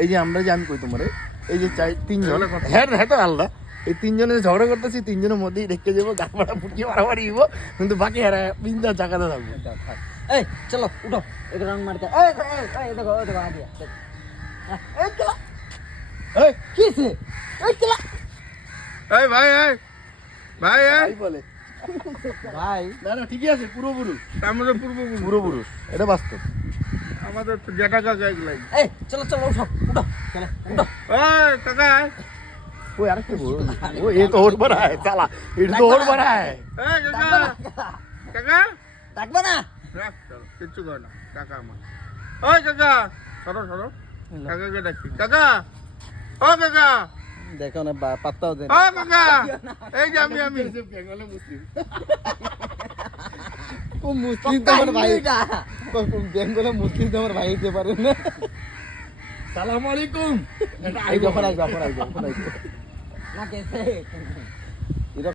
এই যে আমরা যে আমি কই তোমারে এই যে তিনজন হ্যাঁ হ্যাঁ তো আলাদা এই তিনজনে ঝগড়া করতেছি তিনজনের মধ্যেই রেখে যাবো গা মারা ফুটিয়ে মারামারি হইব কিন্তু বাকি হারা বিন্দা চাকাতে থাকবো। এই চলো উঠো এক রাউন্ড মারতে এই দেখো আদিয়া এই চলো এই কিসে এই চলো এই ভাই এই ভাই এই ভাই বলে ভাই না না ঠিকই আছে পুরোপুরুষ আমাদের পুরোপুরুষ এটা বাস্তব। আমাদের তো জেঠা কাকা এগুলাই। এই চলো উঠো চলো উঠো এই কাকা ওই আরেকটা বল ও এ তো ওর বড় है साला এটা তো ওর বড় है। এই কাকা কাকা ডাকবা না রাখ চলো কিচ্ছু কর না কাকা আমার। ওই কাকা সরো কাকাকে ডাকি কাকা ও কাকা দেখো না পাত্তাও দেন ও কাকা এই যে আমি বেঙ্গলে মুসলিম ও মুসলিম তো আমার ভাই বেঙ্গলে মুসলিম তো আমার ভাই হতে পারে না। সালাম আলাইকুম এটা এই যখন আই না কেসে